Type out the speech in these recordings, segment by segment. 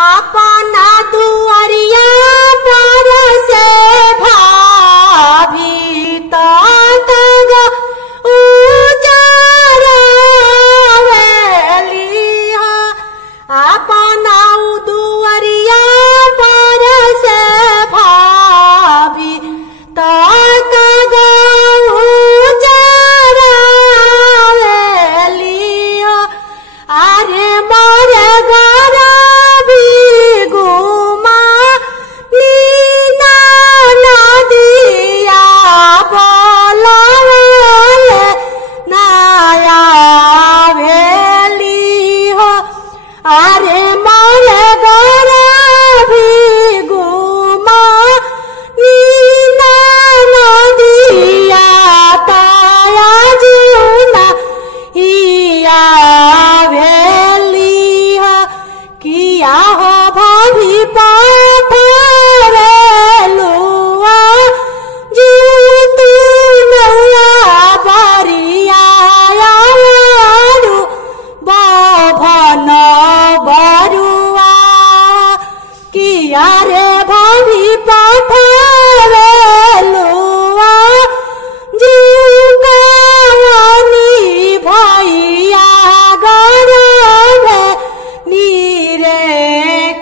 अपना दुआरिया पर से भाभी तक उजरलिया अपना दुआरिया पर से भाभी तक उजरलिया अरे मोर गरा भी गुमा नीना नदिया बोलवले नया भेली हो अरे मोर गरा भी गुमा नीना नदिया ताया जुना इया भेली हो किया हो भाभी पाथरेलुआ जूतू नौआ बरिया यारू बाभन बरुआ किया रे भाभी पाथरेलुआ जुकानी भैया गरब नीरे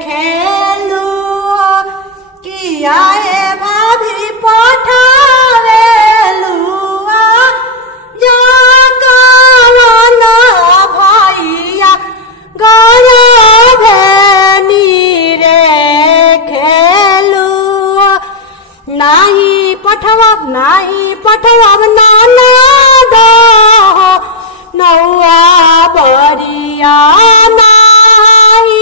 खेलुआ किया हे भाभी पठावेलुआ जाकवन भैया गरब नीरे खेलुआ नाही पठवब नाना दो नौआ बरिया नाही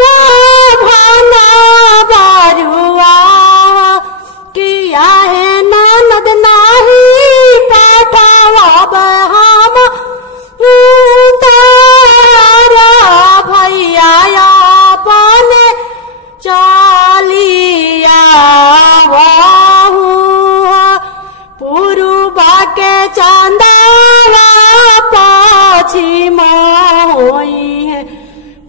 बाभन बरुआ किया है ननद नाही पठवब हम तारा भैया अपने चलिया पुरुबा के चंदावा पश्चिम होई है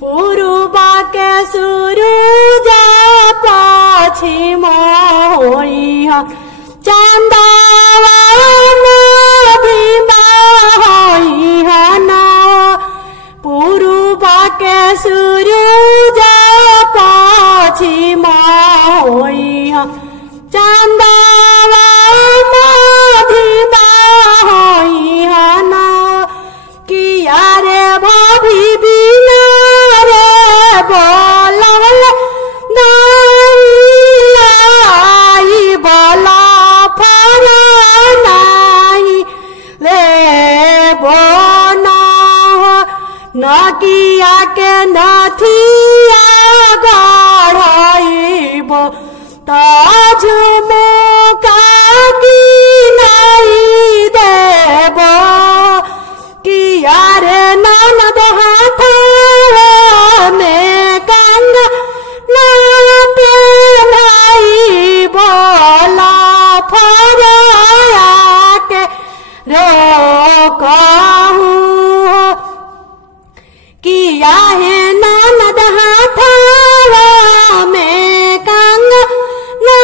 पुरुबा के सूरज पश्चिम होई है चंदावा मधिमा होई है ना पुरुबा के सूरज पश्चिम होई है चंदावा मधिमा होई है ना किया रे भाभी बिना रे बोलवल नहीं बोला फरा नहीं रे बोना न किया के नथिया गढ़ाइबो ताजुमुका की नहीं देबो किया रे ननद हाथ में कंगा ना पहनाई बोला फराया के रोकहूँ किया है ननद हाथ में कंगा ना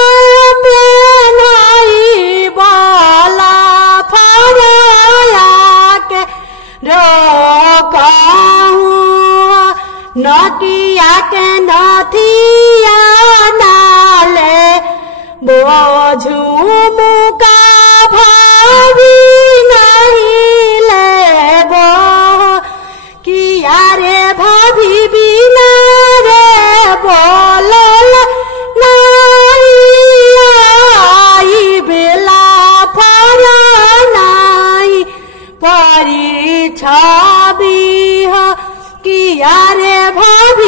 पहनाई बोला फराया के रोकहूँ न किया के नथिया नाले बोझू मुका भाभी नहीं लेबो किया रे भाभी बिना रे बोलल नहीं आई बेला फरा नहीं परी छवि किया रे भाभी